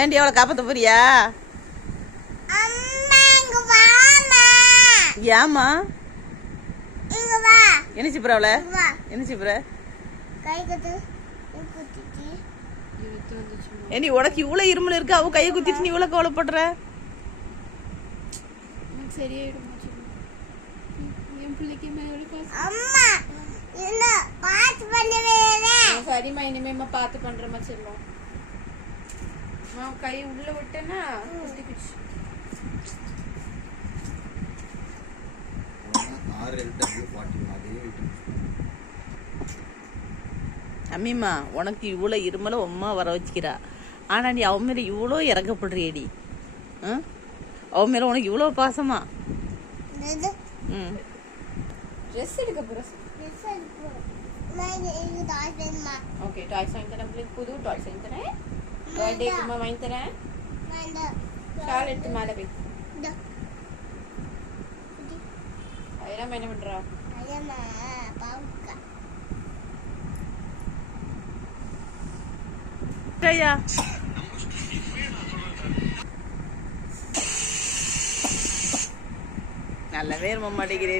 ஏன்டி அவளை காப்பாத்த போறியா? ஏமா என்ன சிப்புற அவளை என்ன சிப்புற? ஏண்டி உனக்கு இவ்வளவு இருமல் இருக்கு, அவ கையை குத்திட்டு நீ இவ்வளவு கவலைப்படுற? சரிம்மா, இனிமே பார்த்து பண்றமா செல்லும். கை உள்ள விட்டேன்னா அம்மிம்மா உனக்கு இவ்வளோ இருமலை அம்மா வர வச்சுக்கிறா, ஆனா நீ அவன் மேல இவ்வளோ இறக்கப்படுறியடி. அவன் மேல உனக்கு இவ்வளோ பாசமா? ட்ரெஸ் எடுக்க போறேன். ஓகே, டாய்ஸ் வாங்கி தரேன். உங்களுக்கு புது டாய்ஸ் வாங்கி தரேன். பர்த்டேக்குமா வாங்கி தரேன். ஷால் எடுத்து மேலே போய் அதெல்லாம் என்ன பண்றா? நல்ல பேர் மாட்டேங்கிறே.